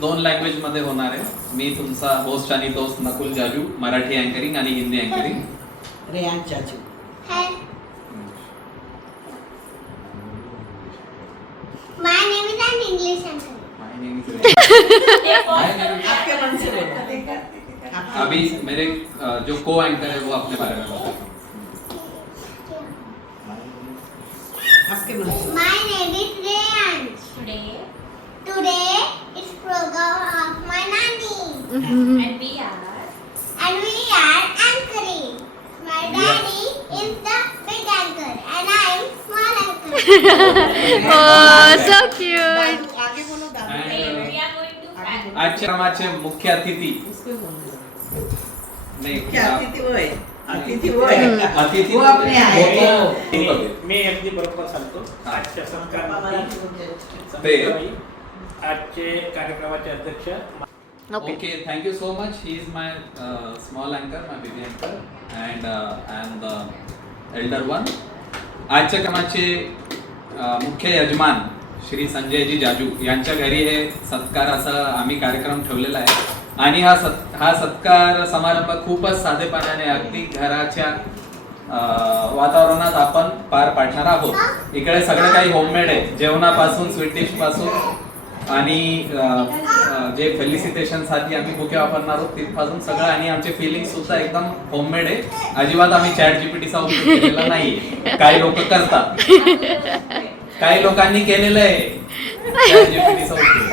दोन लँग्वेजमध्ये होणार आहे. मी तुमचा होस्ट आणि दोस्त नकुल जाजू मराठी अँकरिंग आणि हिंदी अँकरिंग रेयान चाचू My name is an English uncle. आपके मन से बोलो अभी मेरे अ, जो को एंकर है वो अपने बारे में बताओ। आपके मन से My name is Rayan. Today, Today is program of my nanny, and we are and we are anchoring. My daddy is the big anchor, and I am small anchor. Oh, so cute. दादू, आगे बोलो दादू And, today uh, we are going to practice. आजच्या क्रमाचे मुख्य अतिथी उसको बोलो नाही क्या अतिथि वो है अतिथि वो है अतिथी वो अपने आए वो तो- मी अगदी बरोबर सांगतो आजच्या सत्कारामध्ये ते- संध्याकाळी आजचे कार्यक्रमाचे अध्यक्ष Okay. Okay, thank you so much. He is my uh, small anchor, my baby anchor, and uh, I am the elder one. आजच्या क्रमाचे uh, मुख्य यजमान श्री संजयजी जाजू यांच्या घरी हे सत्काराचा आम्ही कार्यक्रम ठेवलेला आहे आणि हा सत् हा सत्कार समारंभ खूपच साधेपणाने अगदी घराच्या अं, वातावरणात आपण पार पाडणार आहोत इकडे सगळं काही होममेड आहे जेवणापासून स्वीट डिशपासून आणि जे फेलिसिटेशनसाठी आम्ही बुके वापरणार आहोत तिथपासून सगळं आणि आमचे फिलिंग सुद्धा एकदम होममेड आहे. अजिबात आम्ही चॅट जीपीटीचा उपयोग केलेला नाही काही लोक करतात. काही लोकांनी केलेलं आहे चॅट जीपीटीचा उपयोग.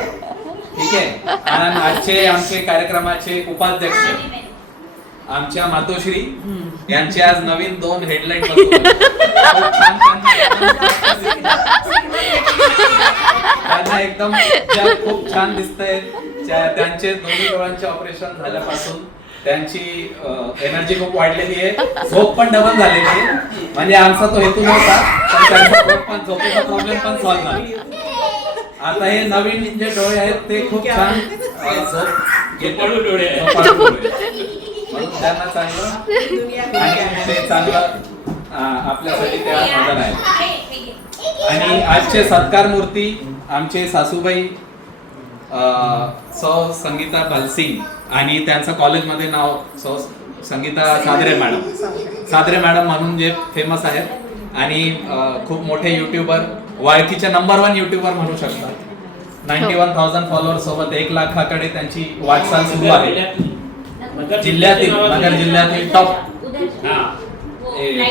ठीक आहे? आणि आजचे आमचे कार्यक्रमाचे उपाध्यक्ष. आमच्या मातोश्री यांचे आज नवीन दोन हेडलाईन त्यांना एकदम खूप छान दिसतंय त्या- त्यांचे दोन्ही डोळ्यांचे ऑपरेशन झाल्यापासून त्यांची एनर्जी खूप वाढलेली आहे. झोप पण डबल झालेली आहे. म्हणजे आमचा तो हेतू नव्हता पण त्यांचा झोप पण झोपेचा प्रॉब्लेम पण सॉल्व्ह झाला. आता हे नवीन जे डोळे आहेत ते खूप छान झोप डोळे. म्हणून त्यांना चांगलं दुनिया को आणि ते चांगलं आपल्यासाठी आहे आजचे सत्कार मूर्ती आमचे सासूबाई सौ संगीता भालसिंग आणि त्यांचं कॉलेजमध्ये नाव सौ संगीता सादरे मॅडम. सादरे मॅडम म्हणून जे फेमस आहेत. आणि खूप मोठे युट्यूबर वाळकीचे नंबर वन युट्यूबर म्हणू शकतात. नाईन्टी वन थाउजंड फॉलोअर सोबत एक लाखाकडे त्यांची वाटचाल सुरू आहे. जिल्ह्यातील नगर जिल्ह्यातील टॉप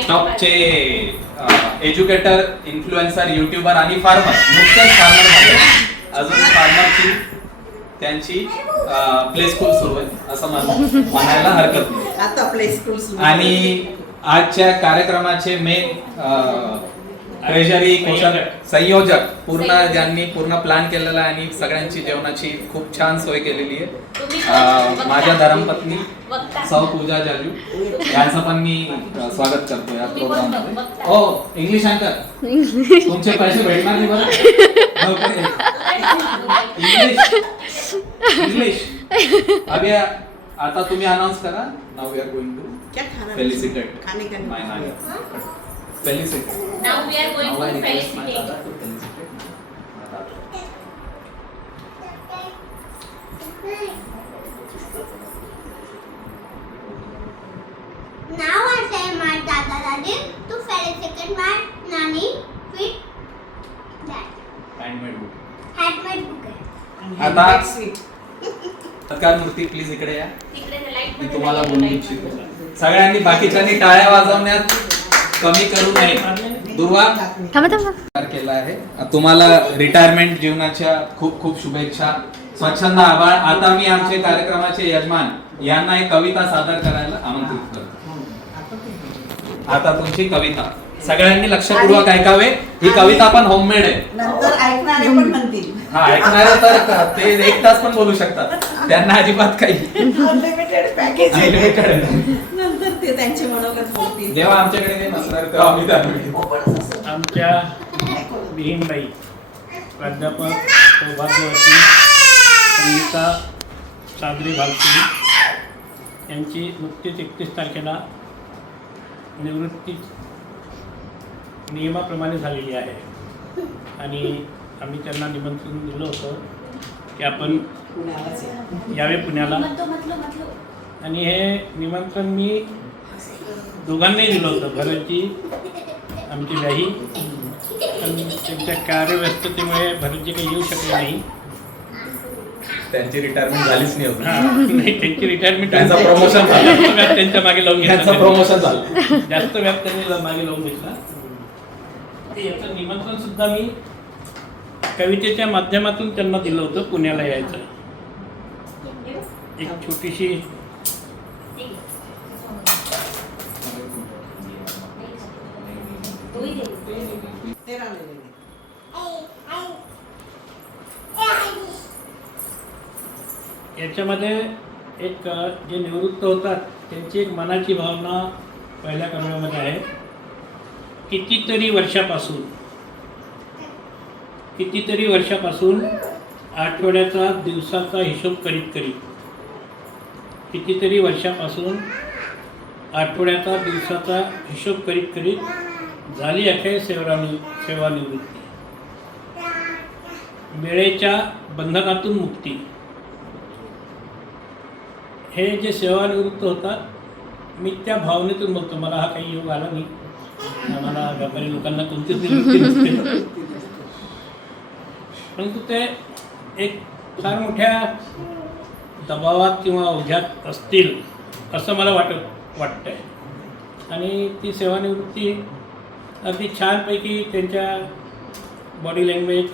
टॉपचे एज्युकेटर इन्फ्लुएन्सर युट्यूबर आणि फार्मर नुकतेच फार्मर झाले अजून फार्मरची त्यांची प्ले स्कूल सुरू आहे असं म्हण- म्हणायला हरकत नाही. आता प्ले स्कूल आणि आजच्या कार्यक्रमाचे मेन ट्रेजरी संयोजक. संयोजक. पूर्ण ज्यांनी पूर्ण प्लॅन केलेला आहे आणि सगळ्यांची जेवणाची खूप छान सोय केलेली आहे. माझ्या धर्मपत्नी. सौ पूजा जाजू. यांचं पण मी स्वागत करतो या प्रोग्राम. हो इंग्लिश अँकर तुमचे पैसे भेटणार नाही बरं. इंग्लिश इंग्लिश अभी आता तुम्ही अनाउन्स करा. Now we are going to क्या खाना फेलिसिटेट खाने का माय नाम felicitate Now we are going to felicitate. felicitate. Now I say my dada dadi to felicitate my nanny with that Handmade book. handmade bouquet. आता-. सत्कार मूर्ती please इकडे या मी मध्ये तुम्हाला बोलू. इच्छितो सगळ्यांनी बाकीच्यांनी टाळ्या वाजवण्यात कमी करू नये. दुर्वा. थांबा थांबा. तयार केला आहे. तुम्हाला रिटायरमेंट जीवनाच्या खूप खूप शुभेच्छा. स्वच्छंद आभाळ आता मी आमचे कार्यक्रमाचे यजमान. यांना एक कविता सादर करायला आमंत्रित करतो. आता तुमची कविता. सगळ्यांनी लक्षपूर्वक ऐकावे. ही कविता पण होममेड आहे. नंतर ऐकणारे पण म्हणतील. हा ऐकणारे तर ते एक तास पण बोलू शकतात. त्यांना अजिबात काही अनलिमिटेड पॅकेज आहे. ते त्यांचे मनोगत बोलतील जेव्हा आमच्याकडे काही नसणार तेव्हा आम्ही. आमच्या बहीणबाई प्राध्यापक सौभाग्यवती संगीता सादरी भालसी यांची नुकतीच एकतीस तारखेला निवृत्ती नियमाप्रमाणे झालेली आहे आणि आम्ही त्यांना निमंत्रण दिलं होतं की आपण पुण्यालाच. यावे पुण्याला आणि हे निमंत्रण मी दोघांनाही दिलं होतं भरतजी आमची व्याही पण त्यांच्या कार्यव्यस्ततेमुळे भरतजी काही येऊ शकले नाही. त्यांची रिटायरमेंट झालीच नाही हा, नाही त्यांची रिटायरमेंट त्यांचं promotion झालं. त्यांच्या मागे लावून घेतला त्यांचं प्रमोशन झालं. जास्त व्याप त्यांनी ला- मागे लावून घेतला. ते याचं निमंत्रण सुद्धा मी कवितेच्या माध्यमातून त्यांना दिलं होतं पुण्याला यायचं. एक छोटीशी तोही दे ते राहिलेले नाही. याच्यामध्ये एक जे निवृत्त होतात त्यांची एक मनाची भावना पहिल्या कमळामध्ये आहे. कितीतरी वर्षापासून कितीतरी वर्षापासून आठवड्याचा दिवसाचा हिशोब करीत करीत कितीतरी वर्षापासून आठवड्याचा दिवसाचा हिशोब करीत करीत झाली अखेर सेवानिव सेवानिवृत्ती. वेळेच्या बंधनातून मुक्ती. हे जे सेवानिवृत्त होतात मी त्या भावनेतून बघतो मला हा काही योग आला नाही. आम्हाला व्यापारी लोकांना कोणतीच निवृत्ती नसते. परंतु ते एक फार मोठ्या दबावात किंवा ओझ्यात असतील असं मला वाटत वाटतं आहे आणि ती सेवानिवृत्ती अगदी छानपैकी त्यांच्या बॉडी लँग्वेज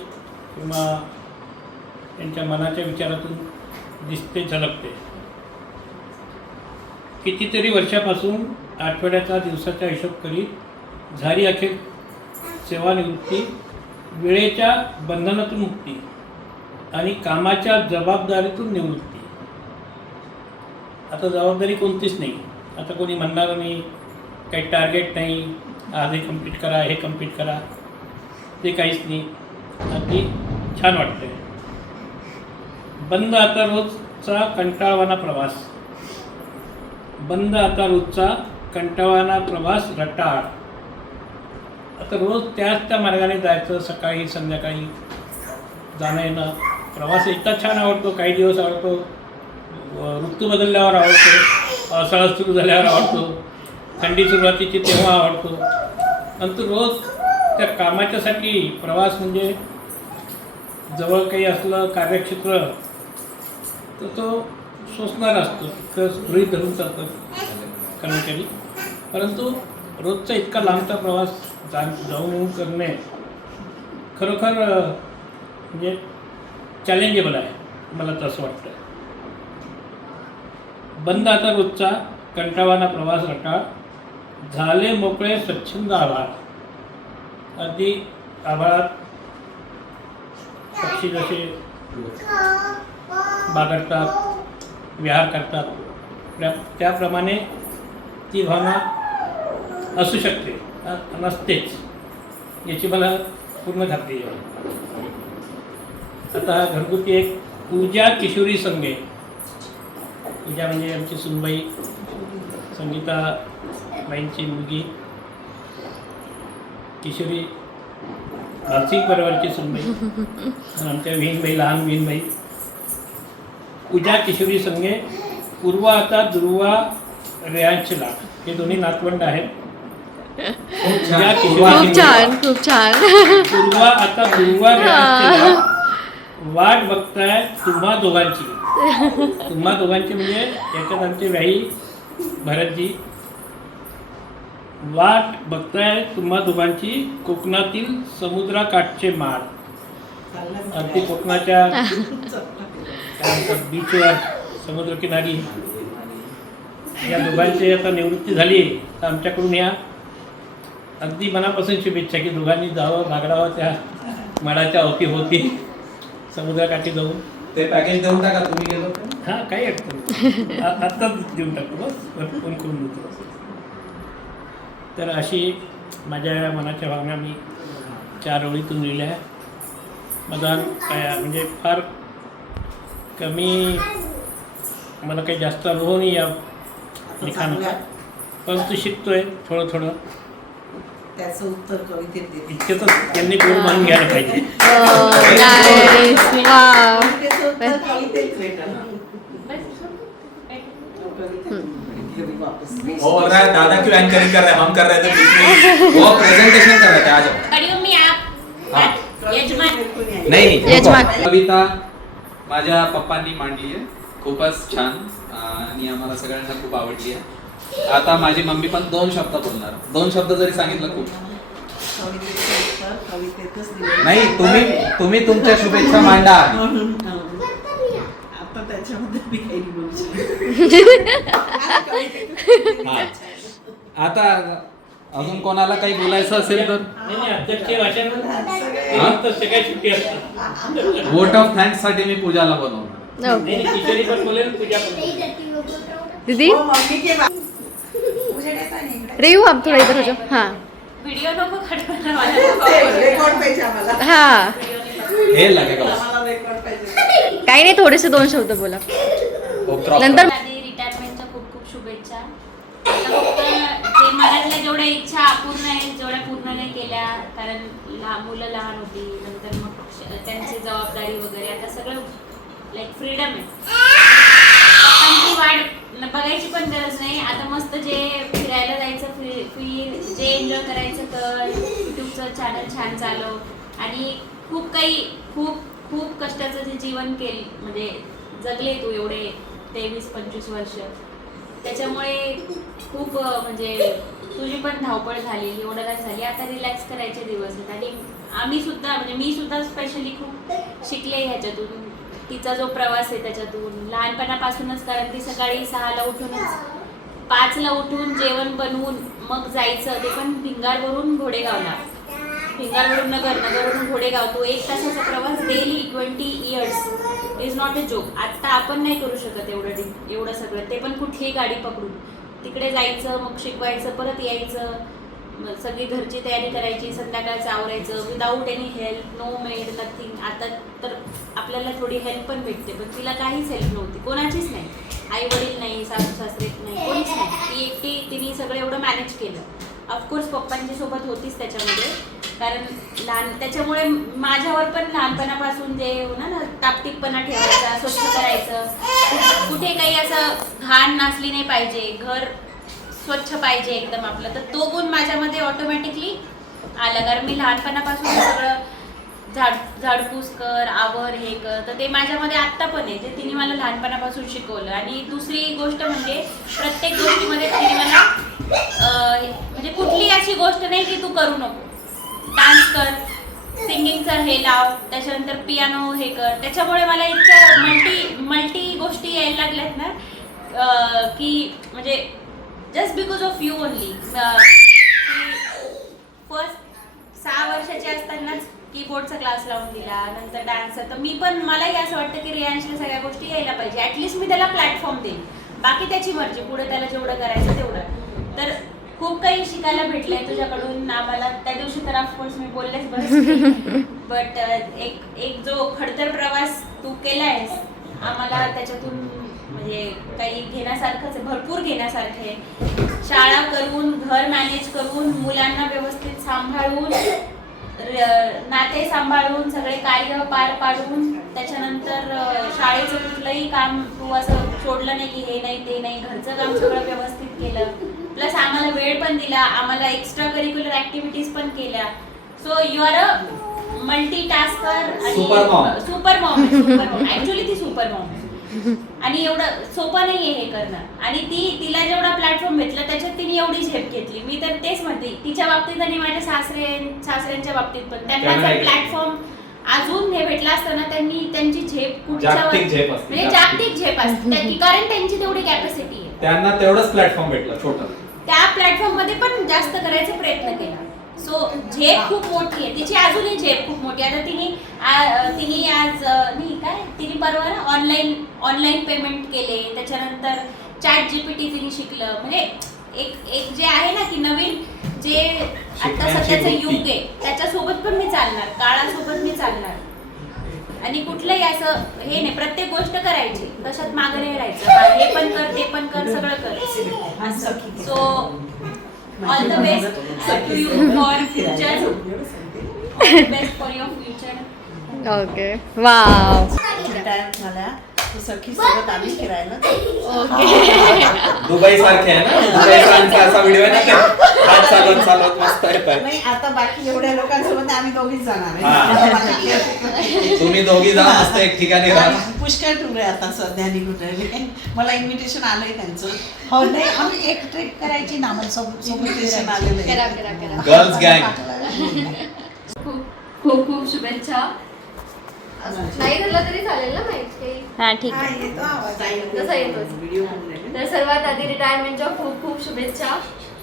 किंवा त्यांच्या मनाच्या विचारातून दिसते झलकते. कितीतरी वर्षापासून आठवड्याचा दिवसाचा हिशोब करीत झाली अखेर सेवानिवृत्ती वेळेच्या बंधनातून मुक्ती आणि कामाच्या जबाबदारीतून निवृत्ती. आता जबाबदारी कोणतीच नाही. आता कोणी म्हणणार नाही काही टार्गेट नाही आज हे कंप्लीट करा हे कंप्लीट करा. ते काहीच नाही. अगदी छान वाटतंय. बंद आता रोजचा कंटाळवाना प्रवास. बंद आता रोजचा कंटाळवाना प्रवास रटाळ. आता रोज त्याच त्या मार्गाने जायचं सकाळी संध्याकाळी जाणं येणं. प्रवास इतका छान आवडतो काही दिवस आवडतो. ऋतू बदलल्यावर आवडतो पावसाळा सुरू झाल्यावर आवडतो थंडी सुरुवातीची तेव्हा आवडतो. परंतु रोज त्या कामाच्यासाठी प्रवास म्हणजे जवळ काही असलं कार्यक्षेत्र तर तो सोसणार असतो तितकं गृहीत धरून चालतात कर्मचारी. परंतु रोजचा इतका लांबचा प्रवास जा जाऊन करणे खरोखर म्हणजे चॅलेंजेबल आहे मला तसं वाटतं बंद आता रोजचा कंटाळवाना प्रवास रटाळ. झाले मोकळे स्वच्छंद आभाळ अगदी आभाळात पक्षी जसे बागडतात विहार करतात. त्या त्याप्रमाणे ती भावना असू शकते. नसतेच. याची मला पूर्ण खात्री आहे. आता घरगुती एक पूजा किशोरी संघे. पूजा म्हणजे आमची सुनबाई संगीता बाईंची मुलगी किशोरी मानसिक परिवारची सुनबाई. आमच्या विहीनबाई लहान विहीनबाई. पूजा किशोरी संघे पूर्वा आता दुर्वा रेयांश लाट हे दोन्ही नातवंड आहेत. पूजा किशोरी खूप संघे. छान खूप छान. पूर्वा आता पूर्वा वाट बघताय तुम्हा दोघांची. तुम्हा दोघांची म्हणजे याच्यात आमचे व्याही भरतजी. वाट बघताय तुम्हा दोघांची कोकणातील समुद्राकाठचे माळ चाललं अगदी कोकणाच्या म्हणतात, बीचवर समुद्रकिनारी या दोघांची आता निवृत्ती झाली तर आमच्याकडून या अगदी मनापासून शुभेच्छा की दोघांनी जावं बागडावं त्या मळाच्या अवती होती. समुद्रकाठी जाऊन. ते पॅकेज देऊन टाका तुम्ही गेलो. हां काही अडचण आत्ताच देऊन टाकतो बस. फोन करून देतो तर अशी माझ्या मनाच्या भावना मी चार ओळीतून लिहिल्या. माझा काय म्हणजे फार कमी मला काही जास्त अनुभव नाही या लिखाणाचा. परंतु शिकतोय थोडं थोडं त्याचं उत्तर कवितेत देते इतकंच त्यांनी गोड मानून घ्यायला पाहिजे. उत्तर कवितेत भेटलं. वापस. हो रहा है दादा क्यों एंकरिंग कर रहे हैं हम कर रहे थे बीच में वो प्रेजेंटेशन कर रहे थे आ जाओ कडियो मी आप हाँ. यजमान। नाही नाही। यजमान. कविता माझ्या पप्पांनी मांडली आहे खूपच छान आणि आम्हाला सगळ्यांना खूप आवडली आहे आता माझी मम्मी पण दोन शब्द बोलणार दोन शब्द जरी सांगितलं खूप. नाही तुम्ही तुम्ही तुमच्या शुभेच्छा मांडा. आता त्याच्यामध्ये. आता अजून कोणाला काही बोलायचं असेल तर? नाही नाही, अध्यक्षीय भाषण हा? तर सगळ्या सुट्टी असतात. वोट ऑफ थँक्ससाठी मी पूजाला बोलेल. दीदी? हो? रेयू आप थोड़ा इधर हो जाओ हाँ. व्हिडिओ नको हाँ. हे लागेल आम्हाला रेकॉर्ड पाहिजे. काही नाही थोडेसे दोन शब्द बोला. नंतर आधी रिटायरमेंटच्या खूप खूप शुभेच्छा. जे मनातल्या जेवढ्या इच्छा अपूर्ण आहेत जेवढ्या पूर्ण नाही केल्या कारण लहान मुलं लहान होती नंतर मग त्यांची जबाबदारी वगैरे आता सगळं लाईक फ्रीडम आहे. वाढ वाट बघायची पण गरज नाही. आता मस्त जे फिरायला जायचं फि- फिर जे एन्जॉय करायचं कर युट्यूबचं चॅनल छान चालव. आणि खूप काही खूप खूप कष्टाचं जे जीवन केलं म्हणजे जगले तू एवढे तेवीस पंचवीस वर्ष. त्याच्यामुळे खूप म्हणजे तुझी पण धावपळ झाली एवढं काय झाली. आता रिलॅक्स करायचे दिवस आहेत. आणि आम्ही सुद्धा म्हणजे मी सुद्धा स्पेशली खूप शिकले ह्याच्यातून. तिचा जो प्रवास आहे त्याच्यातून. लहानपणापासूनच कारण ती सकाळी सहाला उठूनच पाचला उठून जेवण बनवून मग जायचं. ते पण भिंगारवरून घोडेगावला. भिंगारवरून नगर नगरवरून घोडेगाव तो एक तासाचा प्रवास daily twenty years is not a joke आत्ता आपण नाही करू शकत एवढं एवढं सगळं. ते पण कुठलीही गाडी पकडून. तिकडे जायचं मग शिकवायचं परत यायचं. सगळी घरची तयारी करायची संध्याकाळचं आवरायचं. Without any help no maid nothing आता तर आपल्याला थोडी हेल्प पण भेटते पण तिला काहीच हेल्प नव्हती. कोणाचीच नाही. आई वडील नाही सासू सासरे नाही कोणीच नाही. ती एकटी तिने सगळं एवढं मॅनेज केलं. ऑफकोर्स पप्पांची सोबत होतीच त्याच्यामध्ये. कारण लहान त्याच्यामुळे माझ्यावर पण लहानपणापासून जे ना ना टापटीपणा ठेवायचा स्वच्छ करायचं. कुठे काही असं घाण नाचली नाही पाहिजे घर स्वच्छ पाहिजे एकदम आपलं. तर तो गुण माझ्यामध्ये ऑटोमॅटिकली आला. कारण मी लहानपणापासून सगळं झाड झाडपूस कर आवर हे कर. तर ते माझ्यामध्ये आत्ता पण आहे. जे तिने मला लहानपणापासून शिकवलं. आणि दुसरी गोष्ट म्हणजे प्रत्येक गोष्टीमध्ये तिने मला म्हणजे कुठली अशी गोष्ट नाही की तू करू नको. डान्स कर सिंगिंगचं हे लाव त्याच्यानंतर पियानो हे कर. त्याच्यामुळे मला इतक्या मल्टी मल्टी गोष्टी यायला लागल्यात ना की म्हणजे just because of you only first सहा वर्षाची असतानाच कीबोर्डचा क्लास लावून दिला नंतर डान्सचा तर मी पण मलाही असं वाटतं की रियांशला सगळ्या गोष्टी यायला पाहिजे. ॲटलिस्ट मी त्याला प्लॅटफॉर्म देईन. बाकी त्याची मर्जी पुढे त्याला जेवढं करायचं तेवढं. तर खूप काही शिकायला भेटलंय तुझ्याकडून. आम्हाला त्या दिवशी तर ऑफकोर्स मी बोललेच बरं. बट एक एक जो खडतर प्रवास तू केलायस आम्हाला त्याच्यातून म्हणजे काही घेण्यासारखंच आहे भरपूर घेण्यासारखं आहे. शाळा करून घर मॅनेज करून मुलांना व्यवस्थित सांभाळून नाते सांभाळून सगळे कार्य पार पाडून त्याच्यानंतर शाळेचं कुठलंही काम तू असं सोडलं नाही की हे नाही ते नाही घरचं काम सगळं व्यवस्थित केलं. प्लस आम्हाला वेळ पण दिला आम्हाला एक्स्ट्रा करिक्युलर ऍक्टिव्हिटीज पण केल्या. So you are a multi tasker mom. Super mom super mom actually ती सुपर मॉम आणि एवढं सोपं नाहीये हे करणं. आणि ती तिला जेवढा प्लॅटफॉर्म भेटला त्याच्यात तिने एवढी झेप घेतली. मी तर तेच म्हणते तिच्या बाबतीत आणि माझ्या सासरे सासऱ्यांच्या बाबतीत पण. त्यांना त्यांना जर एक- प्लॅटफॉर्म अजून हे भेटला असतं ना त्यांनी त्यांची झेप कुठच्या जागतिक झेप असते, म्हणजे जागतिक. जागतिक झेप असते. त्या- कारण त्यांची तेवढी कॅपॅसिटी आहे. त्यांना तेवढंच प्लॅटफॉर्म भेटला छोटा त्या प्लॅटफॉर्ममध्ये पण जास्त करायचा प्रयत्न केला. सो झेप खूप मोठी आहे. तिची अजूनही झेप खूप मोठी आहे. आता तिने आ- तिने आज नाही काय? तिने परवा ना ऑनलाईन ऑनलाईन पेमेंट केले. त्याच्यानंतर चॅट जीपीटी तिने शिकलं. म्हणजे एक एक जे आहे ना की नवीन जे आता सध्याचं. युग आहे त्याच्यासोबत पण मी चालणार. काळासोबत मी चालणार. आणि कुठलंही असं हे नाही प्रत्येक गोष्ट करायची. कशात मागे नाही राहायचं. हा, पण कर ते पण कर सगळं कर. असं so all the best to you for future best for your future okay wow झाल्या तर सखी सोबत आम्ही फिरायला. दुबई सारखे आहे ना? दुबई सारखा असा व्हिडिओ आहे ना हात चालवत चालवत मस्त येतात नाही आता बाकी एवढ्या लोकांसोबत आम्ही दोघीच जाणार हा. आहे तुम्ही दोघी जा मस्त एक ठिकाणी राहा. पुष्कळ टूर आहे आता सध्या निघून राहिले. मला इन्व्हिटेशन आलंय त्यांचं. हो नाही आम्ही एक ट्रिप करायची ना सोबत इन्व्हिटेशन आलेलं आहे. करा करा. गर्ल्स गँग खूप खूप खूप शुभेच्छा. नाही धरला तरी चालेल ना माहिती हा ठीक हा, येतो आवाज. तसा येतोच. तर सर्वात आधी रिटायरमेंटच्या खूप खूप शुभेच्छा.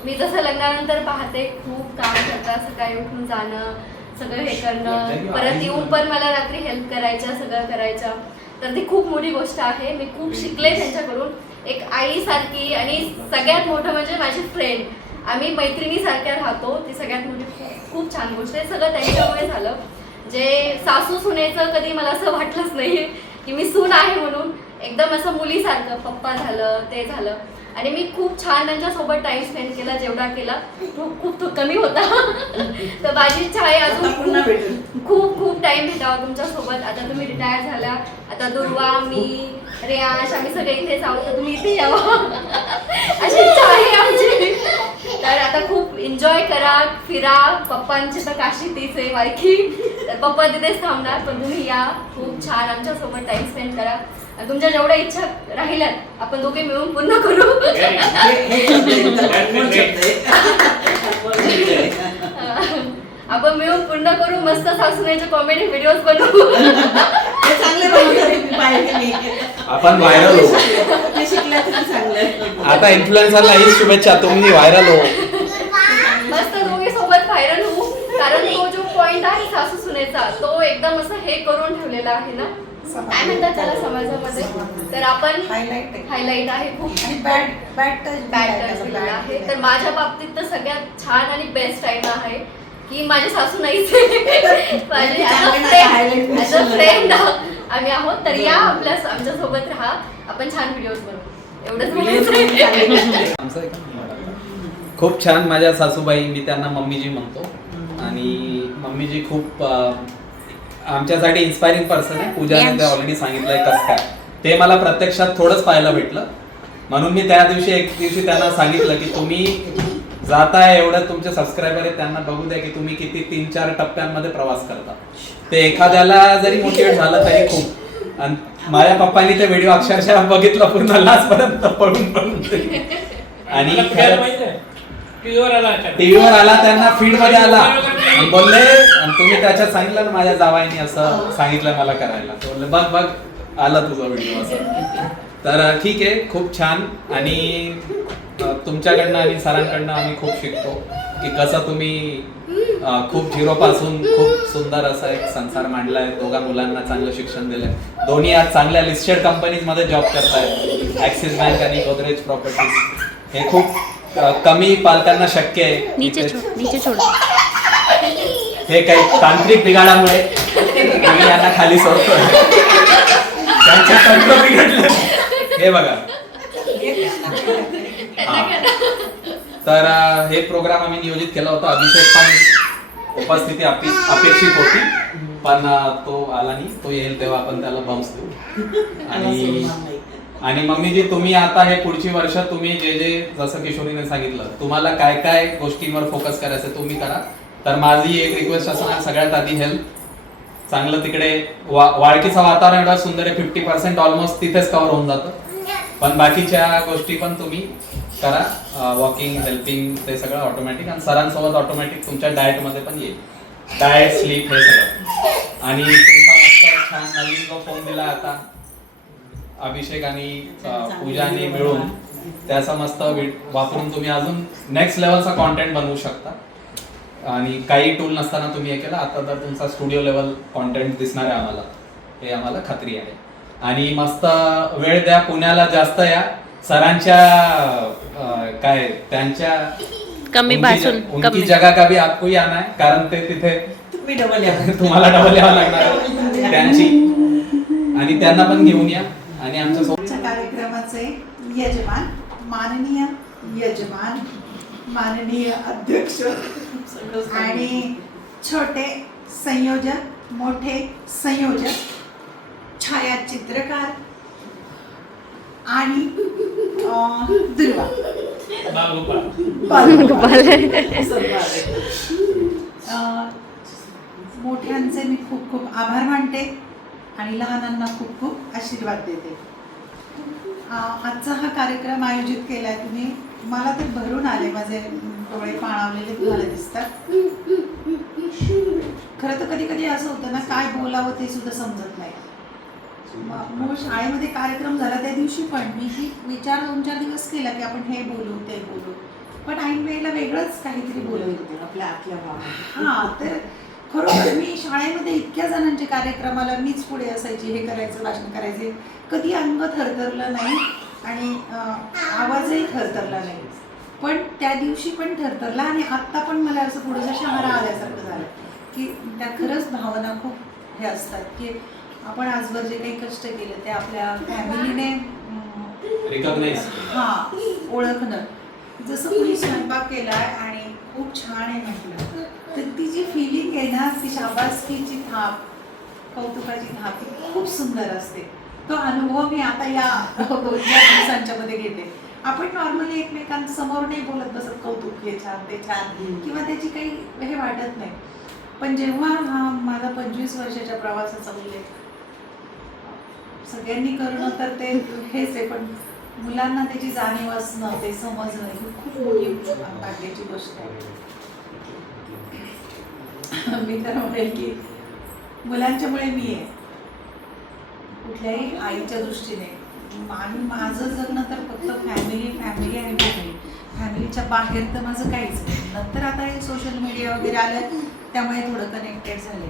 मी जसं लग्नानंतर पाहते खूप काम करता सकाळी उठून जाणं सगळं हे करणं. परत येऊन पण मला रात्री हेल्प करायच्या सगळं करायच्या. तर ती खूप मोठी गोष्ट आहे. मी खूप शिकले त्यांच्याकडून. एक आईसारखी आणि सगळ्यात मोठं म्हणजे माझी फ्रेंड आम्ही मैत्रिणीसारख्या राहतो. ती सगळ्यात मोठी खूप- खूप छान गोष्ट आहे. सगळं त्यांच्यामुळे झालं. जे सासू सुनेचं कधी मला असं वाटलंच नाही की मी सून आहे म्हणून. एकदम असं मुलीसारखं पप्पा झालं ते झालं. आणि मी खूप छान त्यांच्यासोबत टाइम स्पेंड केला जेवढा केला. खूप खूप तो कमी होता. तर माझी इच्छा आहे अजून पुन्हा खूप खूप टाइम भेटावा तुमच्यासोबत. आता तुम्ही रिटायर झाल्या आता दुर्वा मी रेयाश आम्ही सगळे इथेच आहोत तर तुम्ही इथे यावं. अशी इच्छा आहे आमची. तर आता खूप एन्जॉय करा फिरा. पप्पांची तर काशी तीच आहे वारखी. तर पप्पा तिथेच थांबणार पण तुम्ही या. खूप छान आमच्यासोबत टाइम स्पेंड करा. आणि तुमच्या जेवढ्या इच्छा राहिल्यात आपण दोघे मिळून पूर्ण करू. आपण मिळून पूर्ण करू. मस्त सासूनेचे कॉमेडी व्हिडिओज बनवू. हे चांगले बनवतात तुम्ही पाहिले मी. आपण व्हायरल हो ते शिकल्या तरी चांगलं. आता इन्फ्लुएन्सरला ही शुभेच्छा तुम्ही व्हायरल हो मस्त दोघे सोबत व्हायरल होऊ. कारण तो जो पॉइंट आहे सासू सुनेचा तो एकदम असं हे करून ठेवलेला आहे ना? काय म्हणतात त्याला समाजामध्ये? तर आपण हायलाइट आहे. हायलाइट आहे खूप. आणि bad bad touch bad touch आहे. तर माझ्या बाबतीत तर सगळ्यात छान आणि बेस्ट टाइम आहे. की माझी सासू नाहीच फ्रेंड आम्ही आहोत तर या आपल्या आमच्यासोबत राहा. आपण छान व्हिडिओज बनवू. एवढंच म्हणायचं आमचं आहे का? खूप छान. माझ्या सासूबाई मी त्यांना मम्मीजी म्हणतो. आणि मम्मीजी खूप आमच्यासाठी इन्स्पायरिंग पर्सन आहे. पूजाने ते ऑलरेडी सांगितलंय कसं काय. ते मला प्रत्यक्षात थोडंच पाहायला भेटलं. म्हणून मी त्या दिवशी एक दिवशी त्यांना सांगितलं की तुम्ही जाताय एवढं तुमचे सबस्क्रायबर आहेत त्यांना बघू द्या की तुम्ही किती तीन चार टप्प्यांमध्ये प्रवास करता. ते एखाद्याला जरी मोटिवेट झालं तरी खूप. आणि माझ्या पप्पांनी ते व्हिडिओ अक्षरशः बघितलं पूर्ण लास्ट पर्यंत पळून पळून. आणि आहे. टीव्हीवर आला त्यांना फीडमध्ये आला. आणि बोलले आणि तुम्ही त्याच्यात सांगितलं ना माझ्या जावाईने असं सांगितलं मला करायला. बोलले बघ बघ आला तुझा व्हिडिओ असं. तर ठीक आहे. खूप छान. आणि तुमच्याकडनं आणि सरांकडनं आम्ही खूप शिकतो की कसं तुम्ही खूप झिरो पासून खूप सुंदर असा एक संसार मांडलाय. दोघा मुलांना चांगलं शिक्षण दिलंय. दोन्ही आज चांगल्या लिस्टेड कंपनीजमध्ये जॉब करतायत. ऍक्सिस बँक आणि गोदरेज प्रॉपर्टीज हे खूप कमी पालकांना शक्य आहे. हे काही तांत्रिक बिघाडामुळे मी यांना खाली सोडतोय. त्यांचे तंत्र बिघडले. हे बघा. हा. तर अं, हे प्रोग्राम आम्ही नियोजित केला होता. अभिषेक पण उपस्थिती अपे- अपेक्षित होती. पण अं, तो आला नाही. तो येईल तेव्हा आपण त्याला बम्स देऊ. आणि आणि मम्मीजी तुम्ही आता हे पुढची वर्ष तुम्ही जे जे जसं किशोरीने सांगितलं तुम्हाला काय काय गोष्टींवर फोकस करायचं तुम्ही करा. तर माझी एक रिक्वेस्ट असणार सगळ्यात आधी हेल्थ चांगलं तिकडे वा वाळकीचं वातावरण एवढं सुंदर आहे फिफ्टी पर्सेंट ऑलमोस्ट तिथेच कव्हर होऊन जातं. पण बाकीच्या गोष्टी पण तुम्ही करा वॉकिंग हेल्पिंग ते सगळं ऑटोमॅटिक आणि सरांसोबत ऑटोमॅटिक तुमच्या डाएटमध्ये पण येईल. डाएट स्लीप हे सगळं. आणि तुमचा मस्त छान नवीन जो फोन दिला आता अभिषेक आणि पूजाने पूजानी मिळून त्याचा मस्त वापरून तुम्ही अजून नेक्स्ट लेवलचा कॉन्टेंट बनवू शकता. आणि काही टूल नसताना तुम्ही हे केलं आता तर तुमचा स्टुडिओ लेवल कॉन्टेंट दिसणार आहे आम्हाला. हे आम्हाला खात्री आहे. आणि मस्त वेळ द्या पुण्याला जास्त या. सरांच्या काय त्यांच्या कमी पासून उनकी कमी. जगह का भी आपको ही आना है कारण ते तिथे तुम्ही डबल या. तुम्हाला डबल यावं लागणार. त्यांची. आणि त्यांना पण घेऊन या. आणि आमच्यासोबत आजच्या कार्यक्रमाचे यजमान माननीय यजमान माननीय अध्यक्ष आणि छोटे संयोजक मोठे संयोजक. छायाचित्रकार आणि दुर्वा. मोठ्यांचे मी खूप खूप आभार मानते आणि लहानांना खूप खूप आशीर्वाद देते. आजचा हा कार्यक्रम आयोजित केला आहे तुम्ही. मला ते भरून आले माझे डोळे पाणावलेले तुम्हाला दिसतात. खरं तर कधी कधी असं होतं ना काय बोलावं ते सुद्धा समजत नाही. मग शाळेमध्ये कार्यक्रम झाला त्या दिवशी पण. मी ही विचार दोन चार दिवस केला की आपण हे बोलू ते बोलू. पण ऐन वेळेला वेगळंच काहीतरी बोलत होते आपल्या आतल्या भावात हा तर खरोखर मी शाळेमध्ये इतक्या जणांच्या कार्यक्रमाला मीच पुढे असायची हे करायचं भाषण करायचे. कधी अंग थरथरलं नाही आणि आवाजही थरथरला नाही. पण त्या दिवशी पण थरथरला आणि आत्ता पण मला असं थोडंसं शहारा आल्यासारखं झालं की त्या खरंच भावना खूप हे असतात की आपण आजवर जे काही कष्ट केले ते आपल्या फॅमिलीने रिकॉग्नाइज हा ओळखणं जसं कुणी स्वयंपाक केलाय आणि खूप छान आहे म्हटलं तर ती जी फिलिंग आहे ना ती शाबासकीची थाप कौतुकाची थाप ती खूप सुंदर असते. तो अनुभव मी आता या दोन चार दिवसांच्या मध्ये घेते. आपण नॉर्मली एकमेकांसमोर नाही बोलत बसत कौतुक हे छान ते छान किंवा त्याची काही हे वाटत नाही. पण जेव्हा हा माझा पंचवीस वर्षाच्या प्रवासाचा उल्लेख सगळ्यांनी करणं तर ते हेच आहे पण मुलांना त्याची जाणीव असणं ते समजणं ही खूप मोठी भाग्याची गोष्ट आहे. मी तर म्हणेल की मुलांच्यामुळे मी आहे. कुठल्याही आईच्या दृष्टीने. आणि माझं जगणं तर फक्त फॅमिली फॅमिली आणि फॅमिली फॅमिलीच्या बाहेर तर माझं काहीच नाही. नंतर आता हे सोशल मीडिया वगैरे आलं त्यामुळे थोडं कनेक्टेड झाले.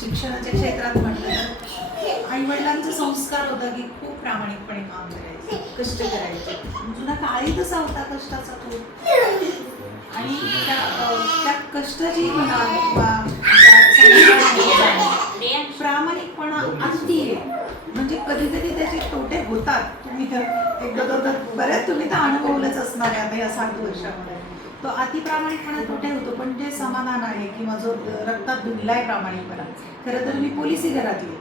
शिक्षणाच्या क्षेत्रात म्हटलं तर आई वडिलांचा संस्कार होता की खूप प्रामाणिकपणे काम करायचे कष्ट करायचे. जुना काळी कसा होता कष्टाचा तो. आणि त्या त्या कष्टाची म्हणा किंवा प्रामाणिकपणा अगदी आहे. म्हणजे कधी कधी त्याचे तोटे होतात. तुम्ही तर एकदा तर बऱ्याच तुम्ही तर अनुभवलंच असणार आहे आता या सात वर्षामध्ये. तो अति प्रामाणिकपणा होतो पण जे समाधान आहे किंवा जो रक्तात भिनलाय प्रामाणिकपणा खरं तर मी पोलिसी घरातली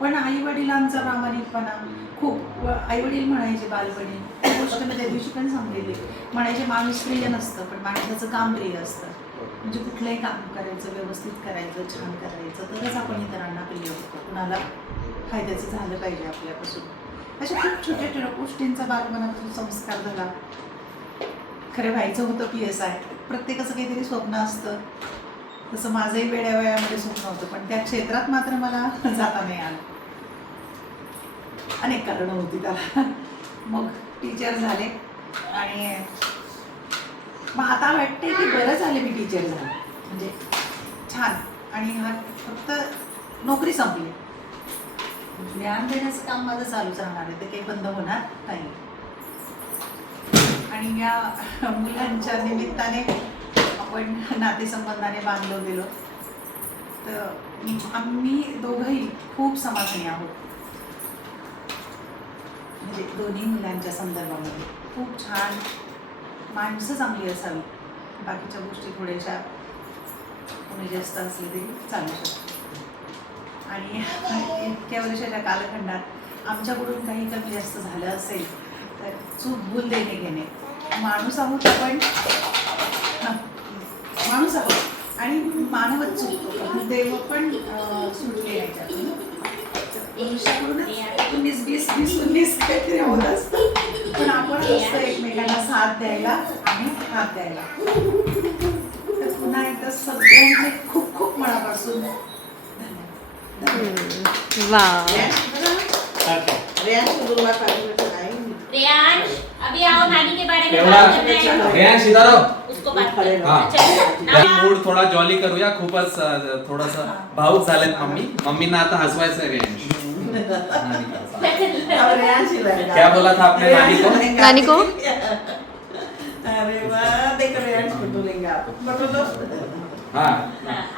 पण आई वडिलांचा प्रामाणिकपणा खूप आई वडील म्हणायचे बालपणी ती गोष्ट मी त्या दिवशी पण सांगलेली. म्हणायचे माणूस प्रिय नसतं पण माणसाचं काम प्रिय असतं. म्हणजे कुठलंही काम करायचं व्यवस्थित करायचं छान करायचं तरच आपण इतरांना प्रिय होतो. कुणाला फायद्याचं झालं पाहिजे आपल्यापासून. अशा खूप छोट्या छोट्या गोष्टींचा बालपणापासून संस्कार झाला. खरं व्हायचं होतं पी एस आय प्रत्येकाचं काहीतरी स्वप्न असतं. तसं माझंही वेड्या वेळामध्ये स्वप्न होतं पण त्या क्षेत्रात मात्र मला जाता नाही आलं. अनेक कारणं होती त्याला. मग टीचर झाले आणि मग आता वाटते की बरं झाले मी टीचर झाले. म्हणजे छान. आणि हा फक्त नोकरी संपली. ज्ञान देण्याचं काम माझं चालूच राहणार आहे. ते काही बंद होणार नाही. आणि या मुलांच्या निमित्ताने आपण नातेसंबंधाने बांधलो गेलो. तर आम्ही दोघंही खूप समाधानी आहोत. म्हणजे दोन्ही मुलांच्या संदर्भामध्ये. खूप छान माणसं चांगली असावी. बाकीच्या गोष्टी थोड्याशा कमी जास्त असले तरी चालू शकतो आणि इतक्या वर्षाच्या कालखंडात आमच्याकडून काही कमी जास्त झालं असेल तर चूक भूल देणे घेणे. माणूस आहोत आपण. हं, माणूस आहोत. आणि मानवच चुकतो देव पण अं, सुटले मनुष्याकडूनच उन्नीस बीस वीस उन्नीस काहीतरी होत असतं. पण आपण असतं एकमेकांना साथ द्यायला आणि हात द्यायला. तर पुन्हा एकदा सगळ्यांचे खूप खूप मनापासून धन्यवाद. रेयांश अभी आओ नानी के बारे में एवढा बात करना है। रेयांश इधर आओ। उसको बात करना हा। है चलो नाना मूड थोडा जॉली करूया खूपच थोडंसं भाऊक झालेत मम्मी? मम्मींना आता हसवायचं आहे रेयांश क्या बोला था आपने नानी को? नानी को? अरे वाह देखो रेयांश को बोलेंगे आप। बोलो तो हा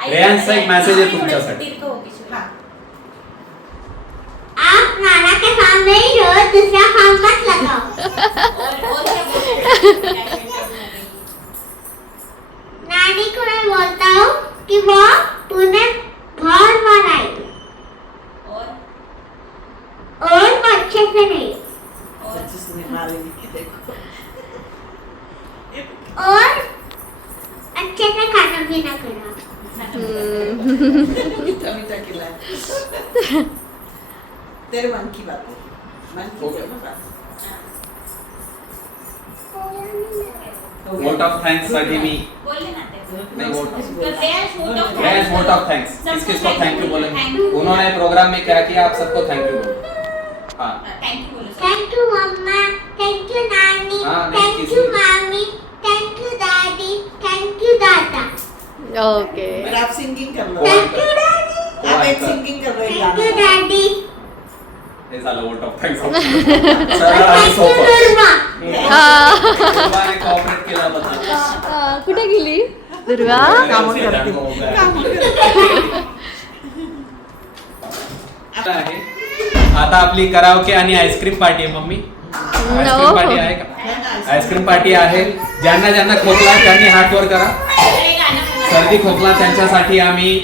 आई- रेयांशचा एक मेसेज आहे तुमच्यासाठी तीर को होगी शुरू। हाँ आप नाना के सामने ही रोज दूसरा काम मत लगाओ और और क्या बोलना है? नानी को मैं बोलता हूँ कि वो तूने घर बनाई और और वो अच्छे से नहीं और जिसने मारेगी कि देखो और अच्छे से खाना पीना करा मीठा मीठा खिलाया तेरे मन की बात है मन की जो ना बात वोट ऑफ़ थँक्स साठी मी वोट ऑफ़ थैंक्स सबको किस किसको thank थैंक यू you. बोलेंगे उन्होंने प्रोग्राम में क्या किया? आप सबको थैंक यू बोलो। हाँ. थैंक यू मम्मा थैंक यू नानी हाँ, थैंक यू मामी थैंक यू दादी थैंक यू दादा ओके फिर आप सिंगिंग कर लो थैंक यू डैडी आप एक सिंगिंग कर लो एक थैंक यू डैडी हे झालं वोट ऑफ थँक्स कॉपरेट कुठे गेली? दुर्गा कामं करते. आता आहे. आता आपली कराओके आणि आईस्क्रीम पार्टी आहे मम्मी. आईस्क्रीम पार्टी आहे का? आईस्क्रीम पार्टी आहे. ज्यांना ज्यांना खोकला त्यांनी हात वर करा. सर्दी खोकला त्यांच्यासाठी आम्ही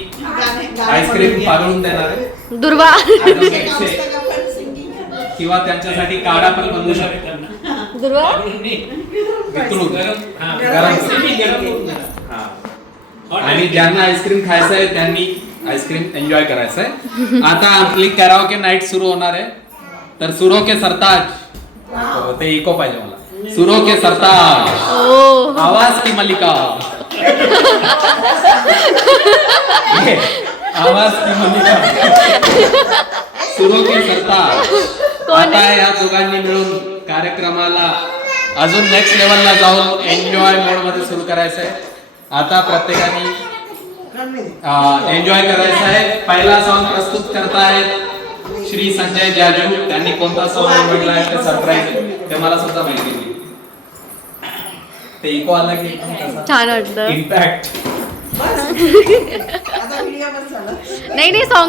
आईस्क्रीम पाठवून देणार आहे. दुर्वा. किंवा त्यांच्यासाठी काढा पण बनवू शकतो. वितळून गरम हा. आणि ज्यांना आईस्क्रीम खायचं आहे त्यांनी आईस्क्रीम एन्जॉय करायचं आहे. आता आपली कॅराओके नाईट सुरू होणार आहे. तर सुरो के सरताज हो, ते इको पाहिजे मला. सुरो के सरताज. ओ आवाज की मलिका ये, आवाज की मलिका सुरो के सरताज. आता या दोघांनी मिळून कार्यक्रमाला अजून नेक्स्ट लेवलला जाऊन एन्जॉय मोडमध्ये सुरू करायचं आहे आता प्रत्येकाने एन्जॉय करायचं आहे पहिला सॉन्ग प्रस्तुत करतायत श्री संजय जाजू. त्यांनी कोणता सॉन्ग निवडला आहे ते सरप्राईज ते मला सुद्धा माहिती नाही. ते इको आला की छान वाटतं इम्पॅक्ट नाही नाही सॉन्ग